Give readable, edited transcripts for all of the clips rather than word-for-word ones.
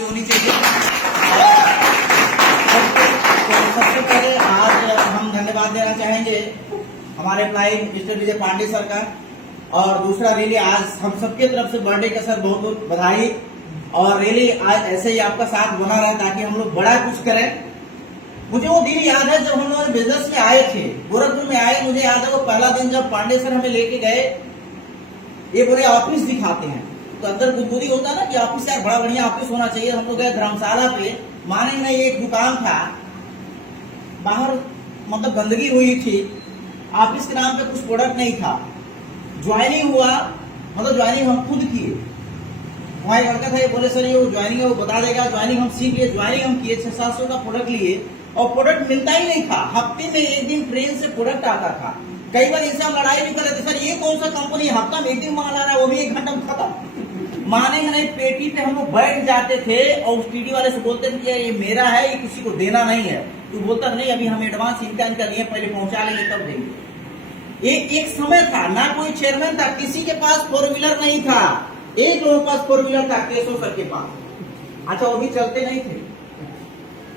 होनी चाहिए। सबसे पहले आज हम धन्यवाद देना चाहेंगे हमारे एम्प्लॉय मिस्टर विजय पांडे सर का, और दूसरा रियली आज हम सबके तरफ से बर्थडे का सर बहुत बहुत बधाई। और रियली आज ऐसे ही आपका साथ बना रहे ताकि हम लोग बड़ा कुछ करें। मुझे वो दिन याद है जब हम लोग बिजनेस में आए थे, गोरखपुर में आए, मुझे याद है वो पहला दिन जब पांडे सर हमें लेके गए, ये बोले ऑफिस दिखाते हैं, तो अंदर गुदगुदी होता है ना कि ऑफिस यार बड़ा बढ़िया ऑफिस होना चाहिए। हम लोग गए धर्मशाला पे, माने नहीं एक दुकान था बाहर, मतलब गंदगी हुई थी, ऑफिस के नाम पे कुछ प्रोडक्ट नहीं था। ज्वाइनिंग हुआ, मतलब ज्वाइनिंग हम खुद किए, वहाँ एक लड़का था, ये बोले सर ये ज्वाइनिंग है वो बता देगा। ज्वाइनिंग हम सीख लिए, ज्वाइनिंग हम किए, 600-700 का प्रोडक्ट लिए और प्रोडक्ट मिलता ही नहीं था। हफ्ते में एक दिन ट्रेन से प्रोडक्ट आता था। कई बार इनसे हम लड़ाई भी कर रहे थे, सर ये कौन सा कंपनी हफ्ता में एक दिन माल आ रहा है, वो भी 1 घंटा में खत्म। मानेंगे नहीं, पेटी पे हम लोग बैठ जाते थे और उस टीडी वाले से बोलते थे कि ये मेरा है, ये किसी को देना नहीं है। तो बोलता नहीं अभी हम एडवांस इनका लिए, पहले पहुंचा लेंगे तब देंगे। एक समय था ना, कोई चेयरमैन था, किसी के पास 4 व्हीलर नहीं था, एक लोगों के पास 4 व्हीलर था, केशव सर के पास। अच्छा वो भी चलते नहीं थे,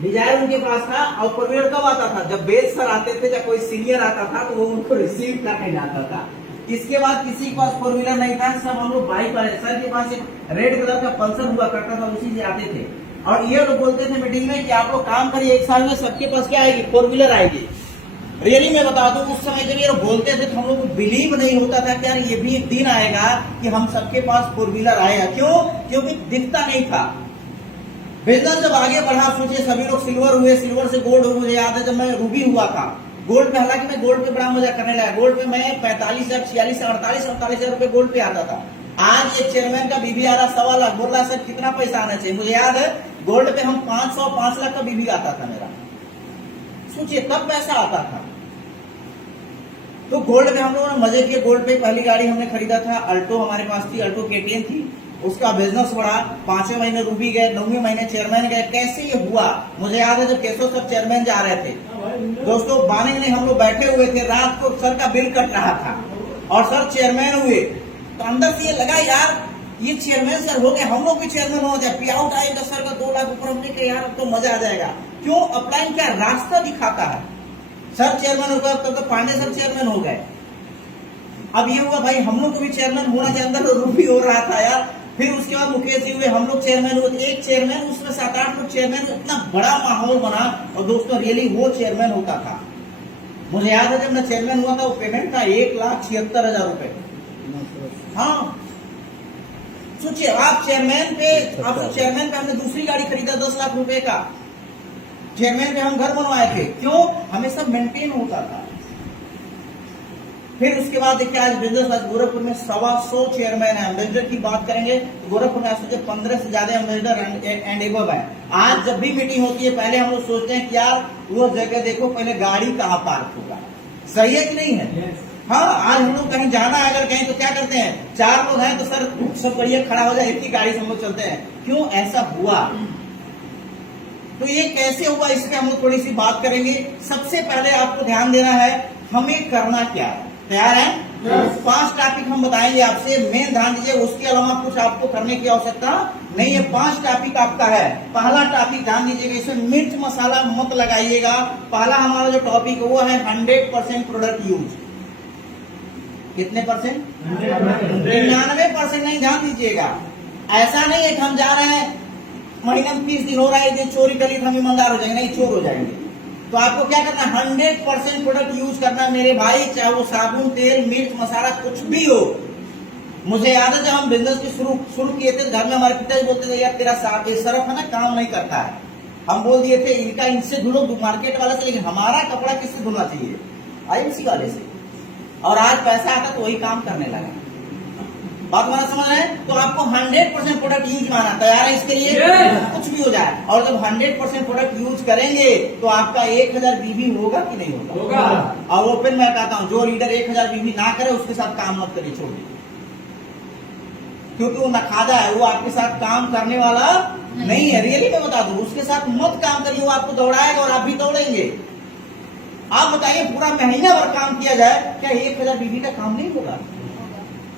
डिजायर उनके पास था। और 4 व्हीलर कब आता था, जब बेस सर आते थे या कोई सीनियर आता था तो वो उनको रिसीव करके जाता था। इसके बाद किसी के पास 4 व्हीलर नहीं था, सब हम लोग बाइक वाले। सर के पास एक रेड कलर का पल्सर हुआ करता था, उसी से आते थे। और ये लोग बोलते थे मीटिंग में कि आप लोग काम करिए, 1 साल में सबके पास क्या आएगी, 4 व्हीलर आएगी। रियली मैं बता दूं, उस समय जब ये लोग बोलते थे तो हम लोग को बिलीव नहीं होता था कि यार ये भी एक दिन आएगा कि हम सबके पास 4 व्हीलर आएगा। क्यों? क्योंकि दिखता नहीं था। बिजनेस जब आगे बढ़ा, सोचिए सभी लोग सिल्वर हुए, सिल्वर से गोल्ड हुए। मुझे याद है जब मैं रूबी हुआ था, गोल्ड पे, हालांकि मैं गोल्ड पे बड़ा मजा करने लगा। गोल्ड पे मैं 45,000, 46,000, 48,000 रुपए गोल्ड पे आता था। आज ये चेयरमैन का बीबी आ रहा 1.25 लाख, बोल रहा सर कितना पैसा आना चाहिए। मुझे याद है गोल्ड पे हम 5 लाख का बीबी आता था मेरा। सोचिए तब पैसा आता था। तो गोल्ड पे हम लोगों ने मजे किए। गोल्ड पे पहली गाड़ी हमने खरीदा था अल्टो, हमारे पास थी अल्टो KTM थी। उसका बिजनेस बढ़ा, 5वें महीने रूबी गए, 9वें महीने चेयरमैन गए। कैसे ये हुआ, मुझे याद है जब केशव सर चेयरमैन जा रहे थे दोस्तों, बाने में हम लोग बैठे हुए थे, रात को सर का बिल कट रहा था और सर चेयरमैन हुए। तो अंदर से ये लगा यार ये चेयरमैन सर हो गए, हम लोग भी चेयरमैन हो जाए, पे आउट आएगा सर का 2 लाख ऊपर, हमने कहा यार अब तो मजा आ जाएगा। क्यों? अपलाइन क्या रास्ता दिखाता है। सर चेयरमैन हो गए, तब तो पांडे सर चेयरमैन हो गए। अब ये हुआ भाई हम लोग को भी चेयरमैन होना चाहिए, अंदर रूबी हो रहा था यार। फिर उसके बाद मुकेश जी हुए, हम लोग चेयरमैन हुए, एक चेयरमैन उसमें 7-8 लोग चेयरमैन, इतना बड़ा माहौल बना। और दोस्तों रियली वो चेयरमैन होता था। मुझे याद है जब मैं चेयरमैन हुआ था, वो पेमेंट था 1,76,000 रुपए। हाँ सोचिए आप चेयरमैन पे, हमने दूसरी गाड़ी खरीदा 10 लाख रुपए का। चेयरमैन पे हम घर बनवाए थे। क्यों? हमें सब मेंटेन होता था। फिर उसके बाद देखिए आज बिजनेस, आज गोरखपुर में 125 चेयरमैन है। एम्बेसडर की बात करेंगे तो गोरखपुर में ऐसे 15 से ज्यादा एम्बेसडर एंड एबव है। आज जब भी मीटिंग होती है पहले हम लोग सोचते हैं कि यार वो जगह देखो, पहले गाड़ी कहाँ पार्क होगा। सही है कि नहीं है? हाँ, आज हम लोग कहीं जाना है अगर कहीं तो क्या करते हैं, 4 लोग हैं तो सर सब बढ़िया खड़ा हो जाए, इतनी गाड़ी से हम लोग चलते हैं। क्यों ऐसा हुआ? तो ये कैसे हुआ, इस पे हम लोग थोड़ी सी बात करेंगे। सबसे पहले आपको ध्यान देना है हमें करना क्या है। तैयार है? 5 टॉपिक हम बताएंगे आपसे, मेन ध्यान दीजिए। उसके अलावा कुछ आपको करने की आवश्यकता नहीं है। 5 टॉपिक आपका है। पहला टॉपिक ध्यान दीजिएगा, इसमें मिर्च मसाला मत लगाइएगा। पहला हमारा जो टॉपिक है वो है 100% प्रोडक्ट यूज। कितने %? 99% नहीं, ध्यान दीजिएगा। ऐसा नहीं है कि हम जा रहे हैं महीने में 30 दिन हो रहा है, एक दिन चोरी करी तो हम ईमानदार हो जाएंगे, नहीं चोर हो जाएंगे। तो आपको क्या करना है, 100% प्रोडक्ट यूज करना मेरे भाई, चाहे वो साबुन, तेल, मिर्च मसाला कुछ भी हो। मुझे याद है जब हम बिजनेस की शुरू किए थे, घर में हमारे पिताजी बोलते थे यार तेरा सर्फ है ना काम नहीं करता है। हम बोल दिए थे इनका इनसे धुलो मार्केट वाले से, लेकिन हमारा कपड़ा किससे धुलना चाहिए, IMC वाले से। और आज पैसा आता तो वही काम करने लगा। बात हमारा समझ रहे हैं? तो आपको 100% प्रोडक्ट यूज माना। तैयार है इसके लिए? कुछ भी हो जाए। और जब 100% प्रोडक्ट यूज करेंगे तो आपका 1000 बीबी होगा कि नहीं होगा? और ओपन मैं कहता हूं जो लीडर 1000 बीबी ना करे उसके साथ काम मत करिए, छोड़ दीजिए। क्योंकि वो नखादा है, वो आपके साथ काम करने वाला नहीं है। रियली मैं बता दूं, उसके साथ मत काम करिए, वो आपको दौड़ाएगा और आप भी दौड़ेंगे। आप बताइए पूरा महीना भर काम किया जाए, क्या 1000 बीबी का काम नहीं होगा?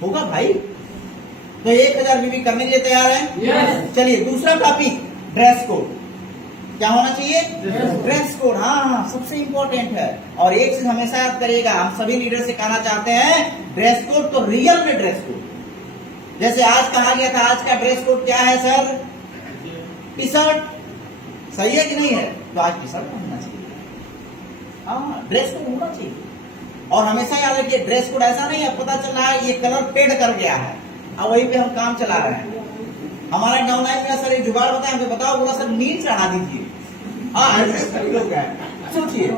होगा भाई। तो 1000 बीबी करने के लिए तैयार है? चलिए दूसरा टॉपिक, ड्रेस कोड। क्या होना चाहिए? Dress code. हाँ, सबसे इंपॉर्टेंट है। और एक चीज हमेशा याद करिएगा, हम सभी लीडर से कहना चाहते हैं ड्रेस कोड तो रियल में ड्रेस कोड। जैसे आज कहा गया था, आज का ड्रेस कोड क्या है सर? T shirt. सही है कि नहीं है? तो आज टी शर्ट होना चाहिए। हाँ, ड्रेस कोड होना चाहिए। और हमेशा याद रखिए, ड्रेस कोड ऐसा नहीं है पता चल रहा है ये कलर पेड कर गया है और वहीं पे हम काम चला रहे हैं। हमारा डाउनलाइन में सर एक जुगाड़ बताया, हमें बताओ, बोला सर नील चढ़ा दीजिए। हाँ, ऐसे लोग हैं, सोचिए।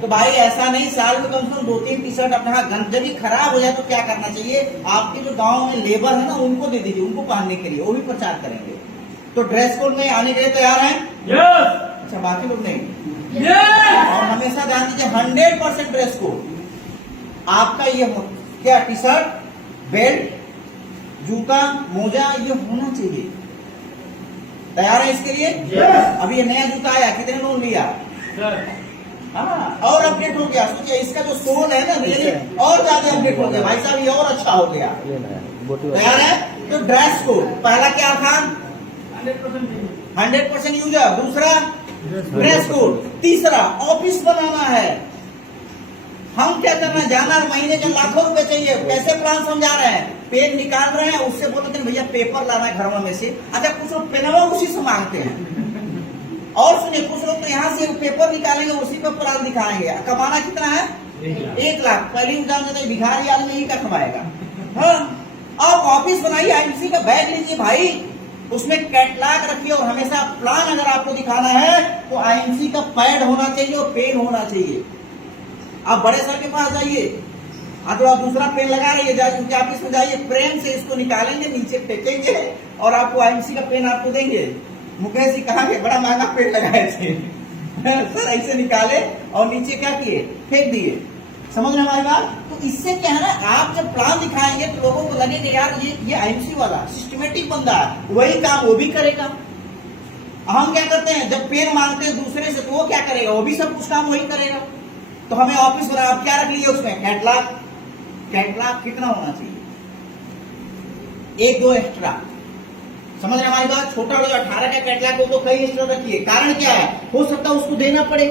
तो भाई ऐसा नहीं, साल में कम से कम 2-3 टी शर्ट अपना जब भी खराब हो जाए तो क्या करना चाहिए, आपके जो गांव में लेबर है ना उनको दे दीजिए, उनको पहनने के लिए, वो भी प्रचार करेंगे। तो ड्रेस कोड में आने के लिए तैयार है? अच्छा, बाकी लोग नहीं। और हमेशा ध्यान दीजिए, 100% ड्रेस कोड आपका ये क्या, टी शर्ट, बेल्ट, जूता, मोजा, ये होना चाहिए। तैयार है इसके लिए? अभी ये नया जूता आया, कितने लोन लिया? हाँ, और अपडेट हो गया। सोचिए इसका जो सोल है ना, रियली और ज्यादा अपडेट हो गया भाई साहब, ये और अच्छा हो गया। तैयार है? तो ड्रेस कोड पहला क्या था? 100% यूजर। दूसरा ड्रेस कोड। तीसरा ऑफिस बनाना है। हम क्या करना है, जाना महीने के लाखों रुपए चाहिए, कैसे प्लान समझा रहे हैं, पेन निकाल रहे हैं, उससे बोलते हैं भैया पेपर लाना है घर में से। अच्छा, कुछ लोग पेनवा उसी से मांगते हैं। और सुनिए, कुछ लोग तो यहाँ से पेपर निकालेंगे, उसी पर प्लान दिखाएंगे। कमाना कितना है? 1 लाख। पहली एग्जाम देते बिहारी आदमी नहीं का कमाएगा। हाँ, अब ऑफिस बनाइए, आईएमसी का बैग लीजिए भाई, उसमें कैटलॉग रखिए। और हमेशा प्लान अगर आपको दिखाना है तो आईएमसी का पैड होना चाहिए और पेन होना चाहिए। आप बड़े सर के पास जाइए, तो आप दूसरा पेन लगा रही है, उनके ऑफिस में जाइए, प्रेम से इसको निकालेंगे, नीचे फेंकेंगे और आपको आईएमसी का पेन आपको देंगे। मुकेश जी कहा बड़ा महंगा पेन लगाए थे सर, ऐसे निकाले और नीचे क्या किए, फेंक दिए। समझ रहे हमारी बात? तो इससे क्या है ना, आप जब प्लान दिखाएंगे तो लोगों को लगेगा यार ये आईएमसी वाला सिस्टमेटिक बंदा है, वही काम वो भी करेगा। हम क्या करते हैं, जब पेन मांगते हैं दूसरे से तो वो क्या करेगा, वो भी सब कुछ काम वही करेगा। तो हमें ऑफिस बना, आप क्या रख लीजिए उसमें, कैटलॉग। कैटलॉग कितना होना चाहिए? 1-2 एक्स्ट्रा। समझ रहे हमारी बात? छोटा हो 18 का कैटलॉग हो तो कई एक्स्ट्रा रखिए। कारण क्या है, हो सकता है उसको देना पड़े,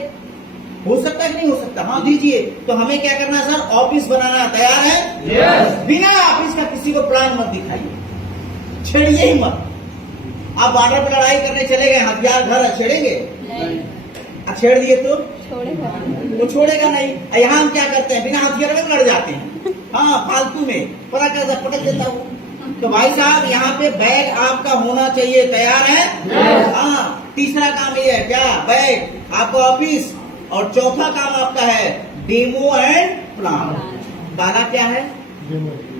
हो सकता है कि नहीं हो सकता। हाँ, दीजिए। तो हमें क्या करना है सर, ऑफिस बनाना। तैयार है? बिना ऑफिस का किसी को प्लान मत दिखाइए, छेड़िए ही मत। आप बॉर्डर पर लड़ाई करने चले गए, हथियार घर है, छेड़ेंगे? छेड़ दिए तो वो छोड़ेगा नहीं। यहाँ हम क्या करते हैं, बिना हथियार में लड़ जाते हैं। हाँ, फालतू में पता कैसा पटक देता हूँ। तो भाई साहब यहाँ पे बैग आपका होना चाहिए। तैयार है? हाँ, तीसरा काम ये है क्या, बैग आपका ऑफिस। और चौथा काम आपका है डेमो एंड प्लान। दादा क्या है?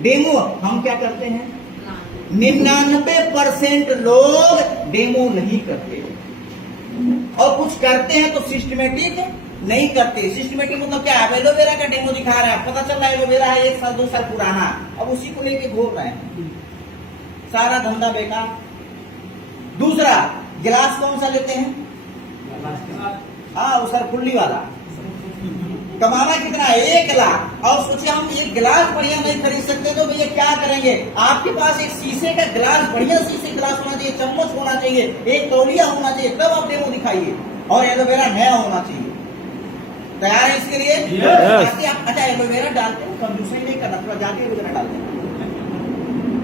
डेमो। हम क्या करते हैं, 99% लोग डेमो नहीं करते, और कुछ करते हैं तो सिस्टमेटिक नहीं करते। सिस्टमेटिक मतलब क्या है, एलोवेरा का डेमो दिखा रहा है, पता चल रहा है एलोवेरा है 1 साल 2 साल पुराना, अब उसी को लेके घूम रहे हैं, सारा धंधा बेकार। दूसरा, गिलास कौन सा लेते हैं? हाँ, वो सरफुल्ली वाला। कमाना कितना है? 1 लाख। और सोचिए हम एक गिलास बढ़िया नहीं खरीद सकते तो भैया क्या करेंगे, आपके पास एक शीशे का गिलास, बढ़िया शीशे गिलास होना चाहिए, चम्मच होना चाहिए, एक तौलिया होना चाहिए, तब आप डेमो दिखाइए। और एलोवेरा नया होना चाहिए। तैयार है इसके लिए? अच्छा, एलोवेरा डालते हैं, कंजूसी नहीं करना, थोड़ा जाके एलोवेरा डालते हैं।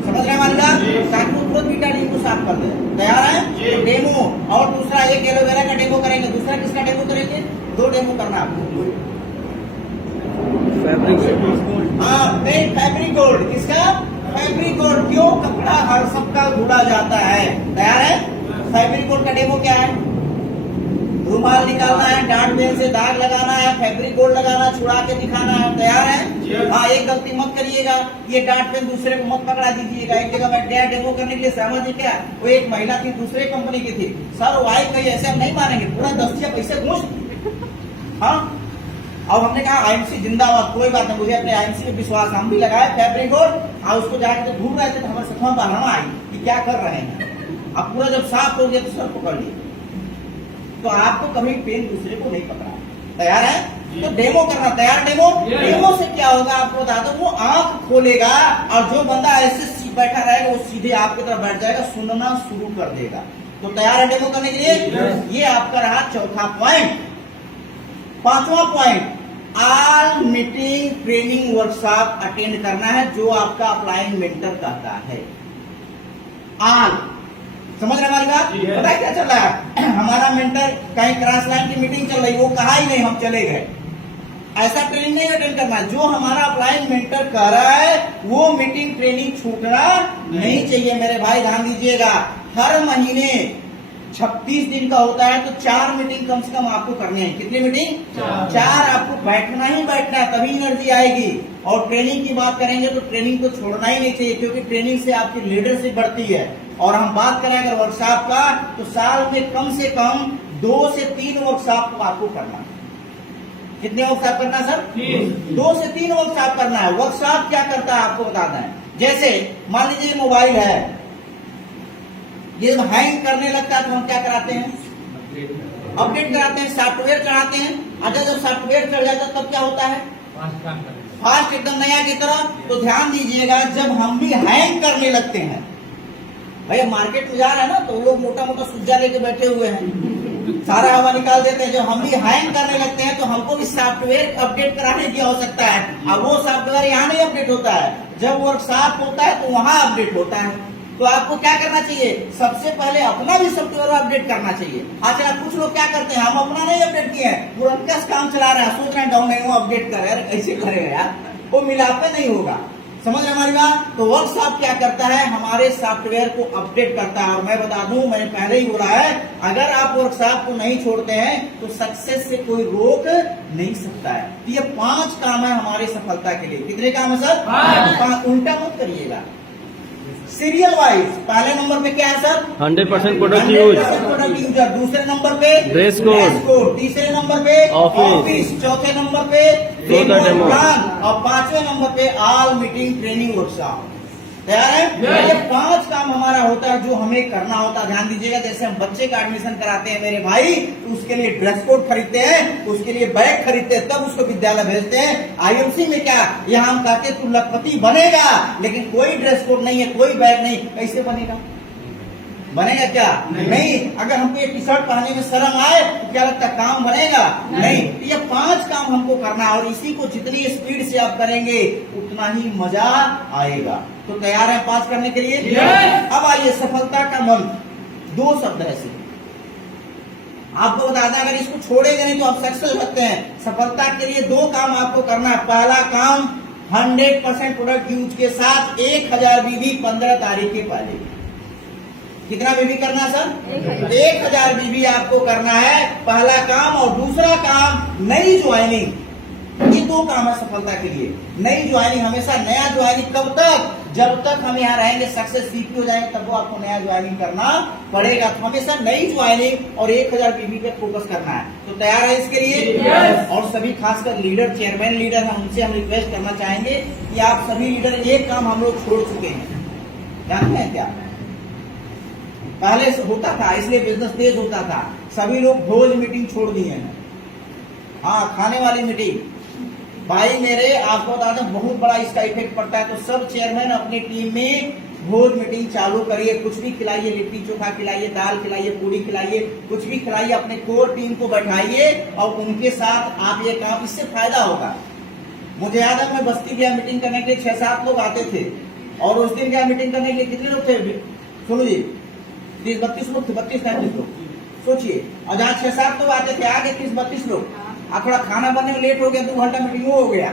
समझ रहे हमारी बात? ताकि वो तुरंत कीटाणु को साफ कर दे। तैयार है? डेमो। और दूसरा, एक एलोवेरा का डेमो करेंगे, दूसरा किसका डेमो करेंगे? 2 डेमो करना आपको। हाँ, फैब्रिक गोल्ड। किसका? Fabric gold. क्यों? कपड़ा हर सबका धुला जाता है। तैयार है? फैब्रिक गोल्ड का डेमो क्या है? रुमाल निकालना है, डांट पेन से दाग लगाना है, फैब्रिक गोल्ड लगाना, छुड़ा के दिखाना है। तैयार है? हाँ, एक गलती मत करिएगा, ये डांट पेन दूसरे को मत पकड़ा दीजिएगा। एक जगह मैं गया डेमो करने के लिए, समझिए क्या, वो एक महिला थी, दूसरे कंपनी की थी। सर वाइफ कही ऐसे हम नहीं मानेंगे, पूरा 10 पैसे घूस। हाँ, अब हमने कहा आईएमसी जिंदाबाद, कोई बात नहीं, मुझे अपने आईएमसी पे विश्वास। हम भी लगाए फैब्रिक गोल्ड, और उसको जाकर जब ढूंढ रहे थे तो हमारे सखा बहाना आई कि क्या कर रहे हैं। अब पूरा जब साफ हो गया तो सर पकड़ लिए। तो आपको कभी पेन दूसरे को नहीं पकड़ा। तैयार है? तो डेमो करना। तैयार? डेमो। डेमो से क्या होगा आपको बता दो, वो आंख खोलेगा, और जो बंदा ऐसे बैठा रहेगा वो सीधे आपकी तरफ बैठ जाएगा, सुनना शुरू कर देगा। तो तैयार है डेमो करने के लिए? ये आपका रहा चौथा पॉइंट। पांचवा point, all meeting training workshop attend करना है, जो आपका अपलाइन मेंटर कहता है। ऑल, समझ रहे हमारी बात? पता है क्या चल रहा है? हमारा मेंटर कहीं क्रॉस लाइन की मीटिंग चल रही, वो कहा ही नहीं हम चले गए, ऐसा ट्रेनिंग नहीं अटेंड करना। जो हमारा अपलाइन मेंटर कह रहा है वो मीटिंग ट्रेनिंग छूटना नहीं चाहिए मेरे भाई, ध्यान दीजिएगा। हर महीने 36 दिन का होता है, तो 4 मीटिंग कम से कम आपको करनी है। कितनी मीटिंग? 4 आपको बैठना ही बैठना है, तभी एनर्जी आएगी। और ट्रेनिंग की बात करेंगे तो ट्रेनिंग को छोड़ना ही नहीं चाहिए, क्योंकि ट्रेनिंग से आपकी लीडरशिप बढ़ती है। और हम बात करें अगर वर्कशॉप का, तो साल में कम से कम 2 से 3 वर्कशॉप आपको करना है। कितने वर्कशॉप करना है सर? 2 से 3 वर्कशॉप करना है। वर्कशॉप क्या करता है आपको बताना है। जैसे मान लीजिए मोबाइल है, ये हैंग करने लगता है तो हम क्या कराते हैं? अपडेट कराते हैं, सॉफ्टवेयर चढ़ाते हैं। अच्छा, जब सॉफ्टवेयर चढ़ जाता है तब क्या होता है? फास्ट, एकदम नया की तरह। तो ध्यान दीजिएगा, जब हम भी हैंग करने लगते हैं, भैया मार्केट में जा रहे हैं ना, तो लोग मोटा मोटा सुज्जा लेके बैठे हुए हैं, सारा हवा निकाल देते हैं। जब हम भी हैंग करने लगते हैं तो हमको भी सॉफ्टवेयर अपडेट कराने की आवश्यकता है। अब वो सॉफ्टवेयर यहाँ नहीं अपडेट होता है, जब वर्कशॉप होता है तो वहां अपडेट होता है। तो आपको क्या करना चाहिए? सबसे पहले अपना भी सॉफ्टवेयर अपडेट करना चाहिए। अच्छा, कुछ लोग क्या करते हैं, हम अपना नहीं अपडेट किए हैं, पुरनका काम चला रहे हैं, सोच रहे हैं डाउन नहीं वो अपडेट कर रहे हैं, कैसे करेगा यार, वो मिलापे नहीं होगा। समझ रहे हमारी बात? तो वर्कशॉप क्या करता है? हमारे सॉफ्टवेयर को अपडेट करता है। और मैं बता दूं, मैंने पहले ही बोला है, अगर आप वर्कशॉप को नहीं छोड़ते हैं तो सक्सेस से कोई रोक नहीं सकता है। तो ये 5 काम है हमारी सफलता के लिए। कितने काम है सर? 5। उल्टा मत करिएगा, सीरियल वाइज। पहले नंबर पे क्या है सर? 100% product use. दूसरे नंबर पे ड्रेस कोड। तीसरे नंबर पे ऑफिस। चौथे नंबर पे प्लान। और 5वें नंबर पे ऑल मीटिंग ट्रेनिंग वर्कशॉप। तैयार है? ये 5 काम हमारा होता है जो हमें करना होता है। ध्यान दीजिएगा, जैसे हम बच्चे का एडमिशन कराते हैं मेरे भाई, तो उसके लिए ड्रेस कोड खरीदते हैं, उसके लिए बैग खरीदते हैं, तब उसको विद्यालय भेजते हैं। आईएमसी में क्या, यहाँ हम कहते हैं तू लखपति बनेगा, लेकिन कोई ड्रेस कोड नहीं है, कोई बैग नहीं, कैसे बनेगा? बनेगा क्या? नहीं। अगर हमको ये टी शर्ट पहनने में शर्म आए तो क्या लगता है काम बनेगा? नहीं। ये 5 काम हमको करना है, और इसी को जितनी स्पीड से आप करेंगे उतना ही मजा आएगा। तो तैयार है 5 करने के लिए? अब आइए सफलता का मंत्र, 2 शब्द है सिर्फ। आपको बता दें, अगर इसको छोड़ेंगे नहीं तो आप सक्सेस हो सकते हैं। सफलता के लिए 2 काम आपको करना है। पहला काम, 100% प्रोडक्ट यूज के साथ 1000 बीबी 15 तारीख के पहले। कितना बीबी करना है सर? 1000 बीबी आपको करना है, पहला काम। और दूसरा काम, नई ज्वाइनिंग। ये 2 काम है सफलता के लिए। नई ज्वाइनिंग, हमेशा नया ज्वाइनिंग कब तक? जब तक हम यहाँ रहेंगे, सक्सेस सीपी हो जाएंगे, तब वो आपको नया ज्वाइनिंग करना पड़ेगा। तो हमेशा नई ज्वाइनिंग और 1000 बीबी पे फोकस करना है। तो तैयार है इसके लिए? और सभी खासकर लीडर, चेयरमैन लीडर हैं, उनसे हम रिक्वेस्ट करना चाहेंगे कि आप सभी लीडर, एक काम हम लोग छोड़ चुके हैं, जानते हैं क्या? पहले होता था, इसलिए बिजनेस तेज होता था, सभी लोग भोज मीटिंग छोड़ दिए हैं। हाँ, खाने वाली मीटिंग, भाई मेरे आपको बता दें बहुत बड़ा इसका इफेक्ट पड़ता है। तो सब चेयरमैन अपनी टीम में भोज मीटिंग चालू करिए। कुछ भी खिलाइए, लिट्टी चोखा खिलाइए, दाल खिलाइए, पूरी खिलाइए, कुछ भी खिलाइए, अपने कोर टीम को बैठाइए और उनके साथ आप ये काम, इससे फायदा होगा। मुझे याद है, मैं बस्ती गया मीटिंग करने के लिए, 6-7 लोग आते थे। और उस दिन गया मीटिंग करने के लिए कितने लोग थे? सुनो जी, 30-32 लोग थे, 32-33 लोग। सोचिए, और जहाँ 6-7 लोग आते थे, आगे 30-32 लोग। अब थोड़ा खाना बनने में लेट हो गया, 2 घंटा मीटिंग हो गया।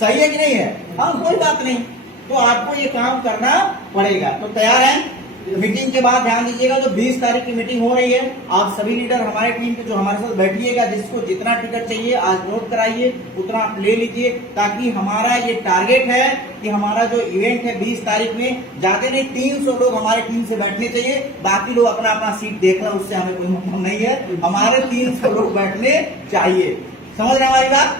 सही है कि नहीं है? हाँ, कोई बात नहीं। तो आपको ये काम करना पड़ेगा। तो तैयार हैं? मीटिंग के बाद ध्यान दीजिएगा, जो 20 तारीख की मीटिंग हो रही है, आप सभी लीडर हमारे टीम के जो हमारे साथ बैठिएगा, जिसको जितना टिकट चाहिए आज नोट कराइए, उतना आप ले लीजिए, ताकि हमारा ये टारगेट है कि हमारा जो इवेंट है 20 तारीख में, ज्यादा नहीं 300 लोग हमारे टीम से बैठने चाहिए। बाकी लोग अपना अपना सीट देख लें, उससे हमें कोई मतलब नहीं है। हमारे 300 लोग बैठने चाहिए। समझ रहे हैं हमारी बात?